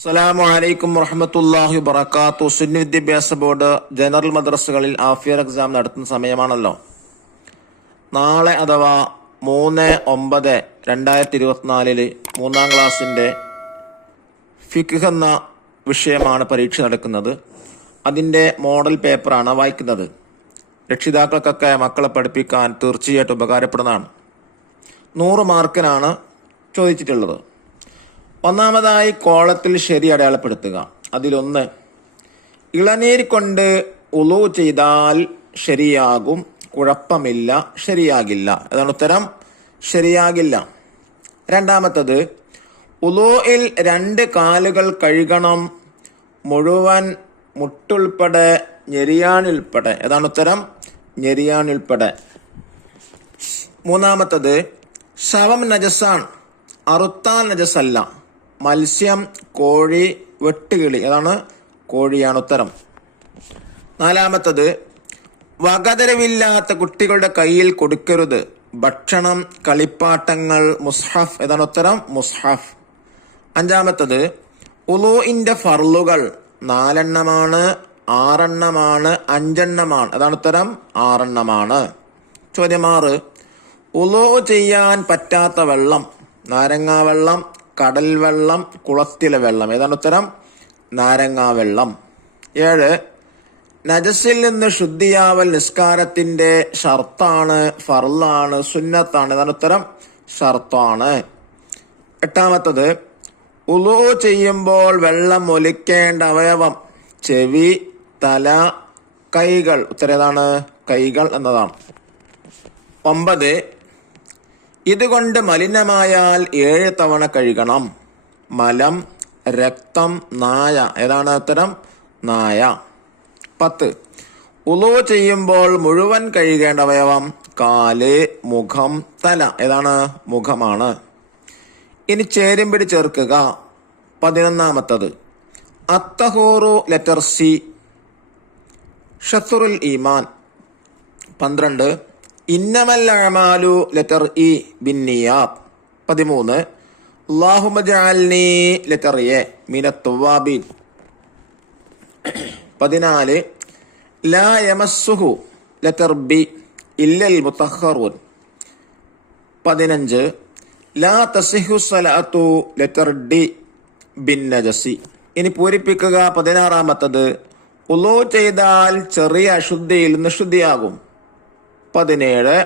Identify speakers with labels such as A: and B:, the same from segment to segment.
A: അസ്സലാമു അലൈക്കും വറഹമത്തല്ലാഹി വബർക്കാത്തു സുന്നി വിദ്യാഭ്യാസ ബോർഡ് ജനറൽ മദ്രസകളിൽ ആഫിയർ എക്സാം നടത്തുന്ന സമയമാണല്ലോ. നാളെ അഥവാ മൂന്ന് ഒമ്പത് രണ്ടായിരത്തി ഇരുപത്തിനാലിൽ മൂന്നാം ക്ലാസ്സിന്റെ ഫിഖ് എന്ന വിഷയമാണ് പരീക്ഷ നടക്കുന്നത്. അതിന്റെ മോഡൽ പേപ്പറാണ് വായിക്കുന്നത്. രക്ഷിതാക്കൾക്കൊക്കെ മക്കളെ പഠിപ്പിക്കാൻ തീർച്ചയായിട്ടും ഉപകാരപ്പെടുന്നതാണ്. നൂറ് മാർക്കിനാണ് ചോദിച്ചിട്ടുള്ളത്. ഒന്നാമതായി കോളത്തിൽ ശരി അടയാളപ്പെടുത്തുക. അതിലൊന്ന് ഇളനീർ കൊണ്ട് ഉളു ചെയ്താൽ ശരിയാകും കുഴപ്പമില്ല ശരിയാകില്ല. അതാണ് ഉത്തരം ശരിയാകില്ല. രണ്ടാമത്തത് ഉലോയിൽ രണ്ട് കാലുകൾ കഴുകണം മുഴുവൻ മുട്ടുൾപ്പെടെ ഞെരിയാനുൾപ്പെടെ. അതാണ് ഉത്തരം ഞെരിയാനുൾപ്പെടെ. മൂന്നാമത്തത് ശവം നജസാണ് അറുത്താൽ നജസല്ല മത്സ്യം കോഴി വെട്ടുകിളി. അതാണ് കോഴിയാണ് ഉത്തരം. നാലാമത്തത് വകതരവില്ലാത്ത കുട്ടികളുടെ കയ്യിൽ കൊടുക്കരുത്. ഭക്ഷണം കളിപ്പാട്ടങ്ങൾ മുസ്ഹഫ്. ഏതാണ് ഉത്തരം മുസ്ഹഫ്. അഞ്ചാമത്തത് ഉലൂഇന്റെ ഫർലുകൾ നാലെണ്ണമാണ് ആറെണ്ണമാണ് അഞ്ചെണ്ണമാണ്. അതാണ് ഉത്തരം ആറെണ്ണമാണ്. ചോദ്യം ആറ് ഉലോ ചെയ്യാൻ പറ്റാത്ത വെള്ളം നാരങ്ങാ വെള്ളം കടൽ വെള്ളം കുളത്തിലെ വെള്ളം. ഏതാണ് ഉത്തരം? നാരങ്ങാ വെള്ളം. ഏഴ് നജസിൽ നിന്ന് ശുദ്ധിയാവൽ നിസ്കാരത്തിന്റെ ഷർത്താണ് ഫർലാണ് സുന്നത്താണ്. ഏതാണ് ഉത്തരം? ഷർത്താണ്. എട്ടാമത്തത് ഉലു ചെയ്യുമ്പോൾ വെള്ളം ഒലിക്കേണ്ട അവയവം ചെവി തല കൈകൾ. ഉത്തരേതാണ് കൈകൾ എന്നതാണ്. ഒമ്പത് ഇതുകൊണ്ട് മലിനമായാൽ ഏഴ് തവണ കഴുകണം. മലം രക്തം നായ. ഏതാണ് ഉത്തരം? നായ. പത്ത്. ഉളു ചെയ്യുമ്പോൾ മുഴുവൻ കഴുകേണ്ട അവയവം കാൽ മുഖം തല. ഏതാണ്? മുഖമാണ്. ഇനി ചേരുംപിടി ചേർക്കുക. പതിനൊന്നാമത്തത്. അത്തഹോറു ലെറ്റർ സി. ഷത്തുറുൽ ഈമാൻ. പന്ത്രണ്ട്. ഇന്നമൽ അമാലു ലെറ്റർ ഇ ബിന്നിയാത്ത് പതിമൂന്ന് അള്ളാഹുമജാലിനി ലെറ്റർ എ മിനത്തുവാബീൻ പതിനാല് ലാ യമസ്സുഹു ലെറ്റർ ബി ഇല്ലൽ മുത്തഹറൂൻ. പതിനഞ്ച് ലാ തസിഹു സലാത്തു ലെറ്റർ ഡി ബിൻ നജസി ഇനി പൂരിപ്പിക്കുക പതിനാറാമത്തത് ഉലോ ചെയ്താൽ ചെറിയ അശുദ്ധിയിൽ നിന്ന് ശുദ്ധിയാകും പതിനേഴ്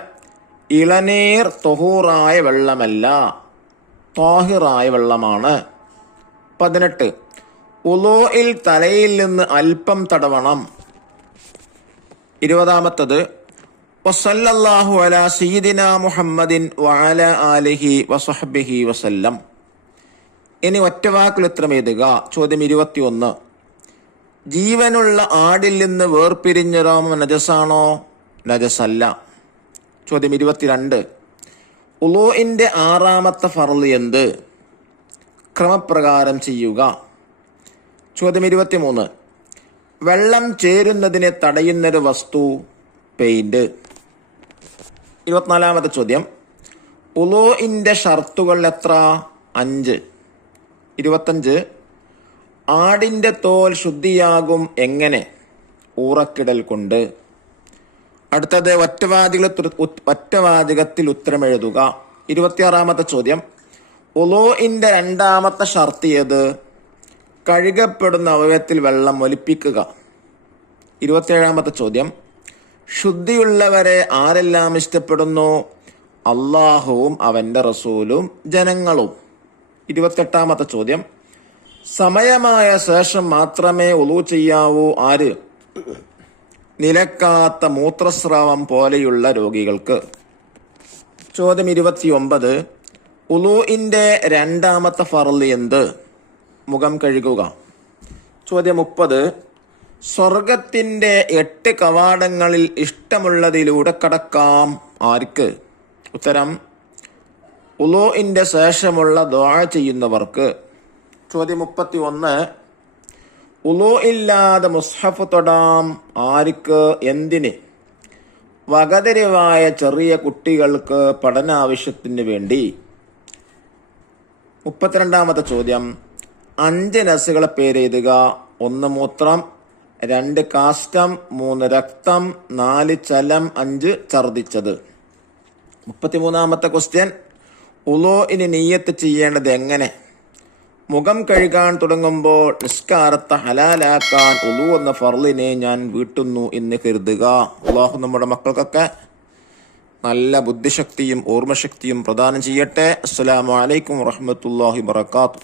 A: ഇളനീർ തൊഹൂറായ വെള്ളമല്ല താഹിറായ വെള്ളമാണ്. പതിനെട്ട് ഉലോയിൽ തലയിൽ നിന്ന് അല്പം തടവണം. ഇരുപതാമത്തത് വസല്ലല്ലാഹു അല സീദിന മുഹമ്മദിൻ വഅല ആലിഹി വസഹബിഹി വസല്ലം. ഇനി ഒറ്റ വാക്കിൽ ഉത്തരം എഴുതുക. ചോദ്യം ഇരുപത്തിയൊന്ന്. ജീവനുള്ള ആടിൽ നിന്ന് വേർപിരിഞ്ഞ രോമ നജസാണോ? നജസല്ല. ചോദ്യം ഇരുപത്തിരണ്ട്. ഉലോയിന്റെ ആറാമത്തെ ഫർൾ എന്ത്? ക്രമപ്രകാരം ചെയ്യുക. ചോദ്യം ഇരുപത്തിമൂന്ന്. വെള്ളം ചേരുന്നതിനെ തടയുന്നൊരു വസ്തു പെയിന്റ് ഇരുപത്തിനാലാമത്തെ ചോദ്യം. ഉലോയിന്റെ ഷർത്തുകൾ എത്ര? അഞ്ച്. ഇരുപത്തഞ്ച്. ആടിന്റെ തോൽ ശുദ്ധിയാകും എങ്ങനെ? ഊറക്കിടൽ കൊണ്ട്. അടുത്തത് ഒറ്റവാദികൾ ഒറ്റവാചകത്തിൽ ഉത്തരമെഴുതുക. ഇരുപത്തിയാറാമത്തെ ചോദ്യം. ഒലോയിന്റെ രണ്ടാമത്തെ ഷർത്ത് ഏത്? കഴുകപ്പെടുന്ന അവയവത്തിൽ വെള്ളം ഒലിപ്പിക്കുക. ഇരുപത്തിയേഴാമത്തെ ചോദ്യം. ശുദ്ധിയുള്ളവരെ ആരെല്ലാം ഇഷ്ടപ്പെടുന്നു? അള്ളാഹുവും അവന്റെ റസൂലും ജനങ്ങളും. ഇരുപത്തെട്ടാമത്തെ ചോദ്യം. സമയമായ ശേഷം മാത്രമേ ഒലു ചെയ്യാവൂ. ആര്? നിലക്കാത്ത മൂത്രസ്രാവം പോലെയുള്ള രോഗികൾക്ക്. ചോദ്യം ഇരുപത്തിയൊമ്പത്. ഉലൂഇന്റെ രണ്ടാമത്തെ ഫറൽ എന്ത്? മുഖം കഴുകുക. ചോദ്യം മുപ്പത്. സ്വർഗത്തിന്റെ എട്ട് കവാടങ്ങളിൽ ഇഷ്ടമുള്ളതിലൂടെ കടക്കാം ആർക്ക്? ഉത്തരം ഉലോഇന്റെ ശേഷമുള്ള ദ്വാ ചെയ്യുന്നവർക്ക്. ചോദ്യം മുപ്പത്തി ഒന്ന് ഉലു ഇല്ലാതെ മുസ്ഹഫ് തൊടാം. ആർക്ക്? എന്തിന്? വകതിരിവായ ചെറിയ കുട്ടികൾക്ക് പഠനാവശ്യത്തിന് വേണ്ടി. മുപ്പത്തിരണ്ടാമത്തെ ചോദ്യം. അഞ്ച് നസുകളെ പേരെഴുതുക. ഒന്ന് മൂത്രം രണ്ട് കാഷ്ടം മൂന്ന് രക്തം നാല് ചലം അഞ്ച് ഛർദിച്ചത്. മുപ്പത്തിമൂന്നാമത്തെ ക്വസ്റ്റ്യൻ ഉലോ ഇനി നീയത്ത് ചെയ്യേണ്ടത് എങ്ങനെ? മുഖം കഴുകാൻ തുടങ്ങുമ്പോൾ നിസ്കാരത്തെ ഹലാലാക്കാൻ ഉളു എന്ന ഫർലിനെ ഞാൻ വീട്ടുന്നു എന്ന് കരുതുക. അള്ളാഹു നമ്മുടെ മക്കൾക്കൊക്കെ നല്ല ബുദ്ധിശക്തിയും ഓർമ്മശക്തിയും പ്രദാനം ചെയ്യട്ടെ. അസ്സലാമു അലൈക്കും വർക്കാത്തു